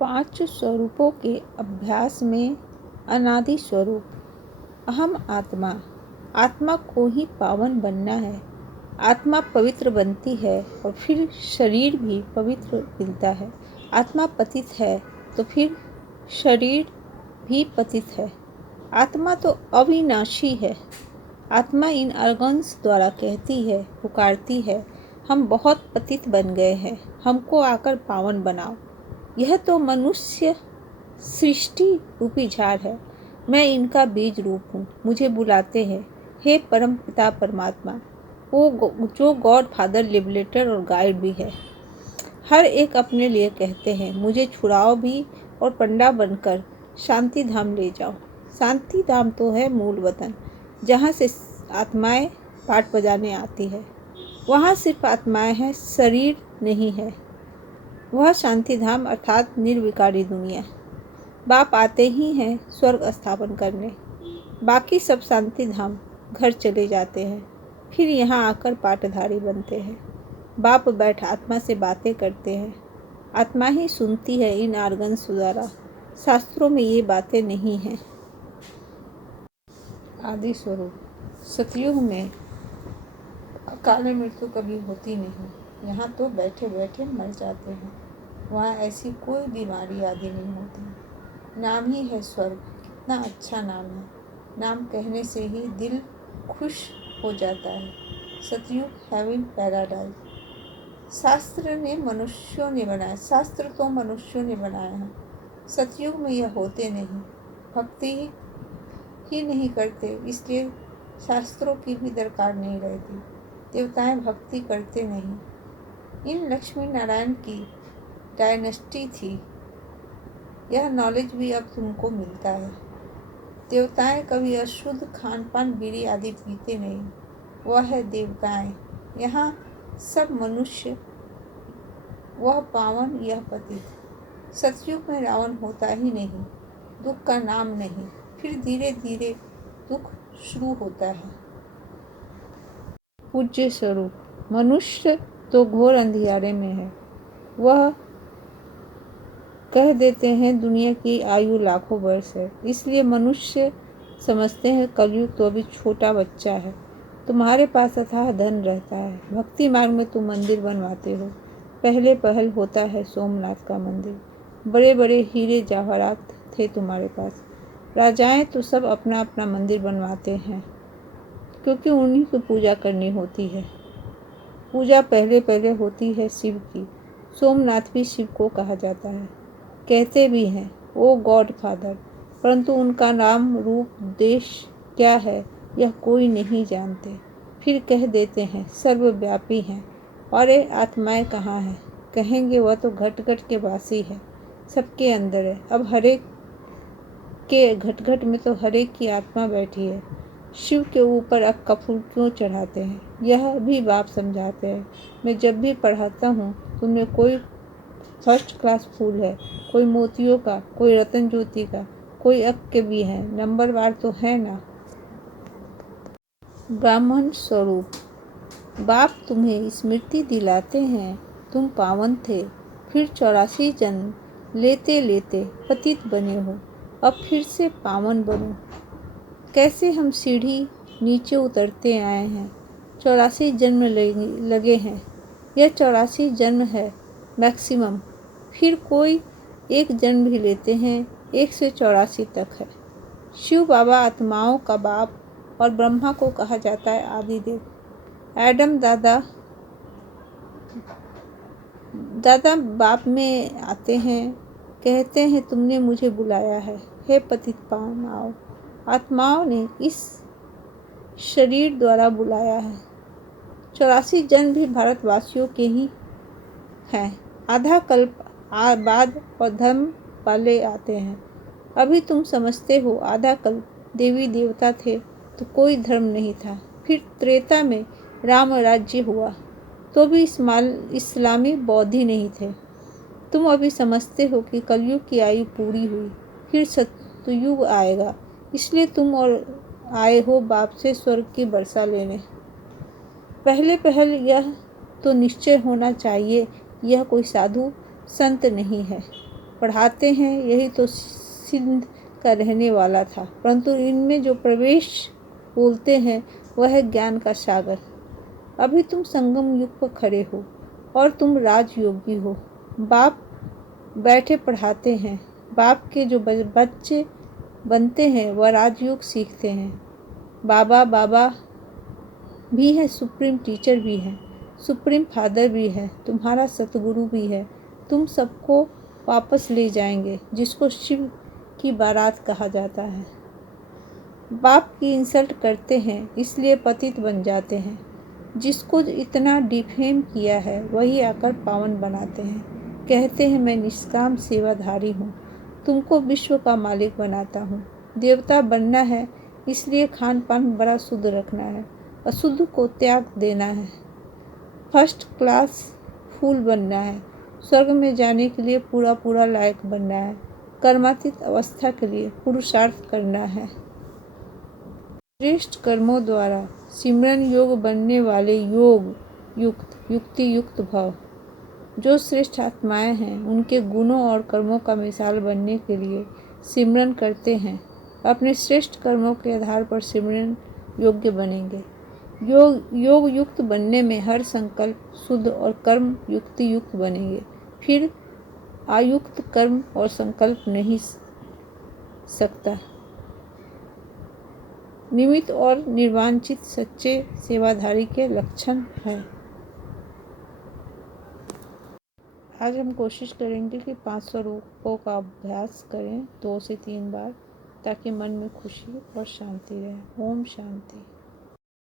पांच स्वरूपों के अभ्यास में अनादि स्वरूप अहम आत्मा। आत्मा को ही पावन बनना है। आत्मा पवित्र बनती है और फिर शरीर भी पवित्र मिलता है। आत्मा पतित है तो फिर शरीर भी पतित है। आत्मा तो अविनाशी है। आत्मा इन ऑर्गन्स द्वारा कहती है, पुकारती है, हम बहुत पतित बन गए हैं, हमको आकर पावन बनाओ। यह तो मनुष्य सृष्टि रूपी झाड़ है। मैं इनका बीज रूप हूँ। मुझे बुलाते हैं, हे परम पिता परमात्मा, वो जो गॉड फादर, लिबरेटर और गाइड भी है। हर एक अपने लिए कहते हैं, मुझे छुड़ाओ भी और पंडा बनकर शांति धाम ले जाओ। शांति धाम तो है मूल वतन, जहाँ से आत्माएं पाठ बजाने आती है। वहाँ सिर्फ आत्माएं हैं, शरीर नहीं है। वह शांति धाम अर्थात निर्विकारी दुनिया। बाप आते ही हैं स्वर्ग स्थापन करने। बाकी सब शांति धाम घर चले जाते हैं, फिर यहाँ आकर पाठधारी बनते हैं। बाप बैठ आत्मा से बातें करते हैं। आत्मा ही सुनती है इन ऑर्गन्स द्वारा। शास्त्रों में ये बातें नहीं हैं। आदि स्वरूप सतयुग में अकाल मृत्यु कभी होती नहीं। यहाँ तो बैठे बैठे मर जाते हैं। वहाँ ऐसी कोई बीमारी आदि नहीं होती। नाम ही है स्वर्ग। कितना अच्छा नाम है। नाम कहने से ही दिल खुश हो जाता है। सतयुग हेवन पैराडाइज। शास्त्र तो मनुष्यों ने बनाया है। सतयुग में यह होते नहीं। भक्ति ही नहीं करते, इसलिए शास्त्रों की भी दरकार नहीं रहती। देवताएं भक्ति करते नहीं। इन लक्ष्मी नारायण की डायनेस्टी थी। यह नॉलेज भी अब तुमको मिलता है। देवताएं कभी अशुद्ध खान पान, बीड़ी आदि पीते नहीं। वह है देवताएं। यहाँ सब मनुष्य, वह पावन, यह पतित। सतयुग में रावण होता ही नहीं। दुख का नाम नहीं। फिर धीरे धीरे दुख शुरू होता है। पूज्य स्वरूप मनुष्य तो घोर अंधियारे में है। वह कह देते हैं दुनिया की आयु लाखों वर्ष है, इसलिए मनुष्य समझते हैं कलयुग तो अभी छोटा बच्चा है। तुम्हारे पास अथाह धन रहता है। भक्ति मार्ग में तुम मंदिर बनवाते हो। पहले पहल होता है सोमनाथ का मंदिर। बड़े बड़े हीरे जवाहरात थे तुम्हारे पास। राजाएं तो सब अपना अपना मंदिर बनवाते हैं, क्योंकि उन्हीं की पूजा करनी होती है। पूजा पहले पहले होती है शिव की। सोमनाथ भी शिव को कहा जाता है। कहते भी हैं ओ गॉड फादर, परंतु उनका नाम, रूप, देश क्या है यह कोई नहीं जानते। फिर कह देते हैं सर्वव्यापी हैं। और ये आत्माएं कहाँ हैं? कहेंगे वह तो घट घट के वासी है, सबके अंदर है। अब हरेक के घट घट में तो हरेक की आत्मा बैठी है। शिव के ऊपर अब का फूल क्यों चढ़ाते हैं, यह भी बाप समझाते हैं। मैं जब भी पढ़ाता हूँ तो उनमें कोई फर्स्ट क्लास फूल है, कोई मोतियों का, कोई रतन ज्योति का, कोई अक के भी हैं। नंबरवार तो है ना। ब्राह्मण स्वरूप बाप तुम्हें स्मृति दिलाते हैं, तुम पावन थे, फिर 84 जन्म लेते लेते पतित बने हो, अब फिर से पावन बनो। कैसे हम सीढ़ी नीचे उतरते आए हैं। 84 जन्म लगे हैं। यह 84 जन्म है मैक्सिमम। फिर कोई एक जन्म भी लेते हैं, 1 से 84 तक है। शिव बाबा आत्माओं का बाप और ब्रह्मा को कहा जाता है आदिदेव। एडम दादा बाप में आते हैं, कहते हैं तुमने मुझे बुलाया है, हे पतित पावन आओ। आत्माओं ने इस शरीर द्वारा बुलाया है। 84 जन्म भी भारतवासियों के ही हैं। आधा कल्प बाद और धर्म वाले आते हैं। अभी तुम समझते हो आधा कल्प देवी देवता थे तो कोई धर्म नहीं था। फिर त्रेता में राम राज्य हुआ तो भी इस्लामी बौद्ध ही नहीं थे। तुम अभी समझते हो कि कलयुग की आयु पूरी हुई, फिर सतयुग आएगा, इसलिए तुम और आए हो बाप से स्वर्ग की वर्षा लेने। पहले पहल यह तो निश्चय होना चाहिए, यह कोई साधु संत नहीं है। पढ़ाते हैं यही तो सिंध का रहने वाला था, परंतु इनमें जो प्रवेश बोलते हैं वह है ज्ञान का सागर। अभी तुम संगम युग पर खड़े हो और तुम राजयोगी हो। बाप बैठे पढ़ाते हैं, बाप के जो बच्चे बनते हैं वह राजयोग सीखते हैं। बाबा बाबा भी है, सुप्रीम टीचर भी है, सुप्रीम फादर भी है, तुम्हारा सतगुरु भी है। तुम सबको वापस ले जाएंगे, जिसको शिव की बारात कहा जाता है। बाप की इंसल्ट करते हैं इसलिए पतित बन जाते हैं। जिसको इतना डिफेम किया है वही आकर पावन बनाते हैं। कहते हैं मैं निष्काम सेवाधारी हूँ, तुमको विश्व का मालिक बनाता हूँ। देवता बनना है इसलिए खान पान बड़ा शुद्ध रखना है, अशुद्ध को त्याग देना है। फर्स्ट क्लास फूल बनना है, स्वर्ग में जाने के लिए पूरा पूरा लायक बनना है। कर्मातीत अवस्था के लिए पुरुषार्थ करना है। श्रेष्ठ कर्मों द्वारा सिमरन योग बनने वाले योग युक्त युक्ति युक्त भव। जो श्रेष्ठ आत्माएं हैं उनके गुणों और कर्मों का मिसाल बनने के लिए सिमरन करते हैं। अपने श्रेष्ठ कर्मों के आधार पर सिमरन योग्य बनेंगे। योग युक्त बनने में हर संकल्प शुद्ध और कर्म युक्ति युक्त बनेंगे। फिर आयुक्त कर्म और संकल्प नहीं सकता। निमित्त और निर्वांछित सच्चे सेवाधारी के लक्षण हैं। आज हम कोशिश करेंगे कि 500 रूपों का अभ्यास करें 2 से 3 बार, ताकि मन में खुशी और शांति रहे। ओम शांति।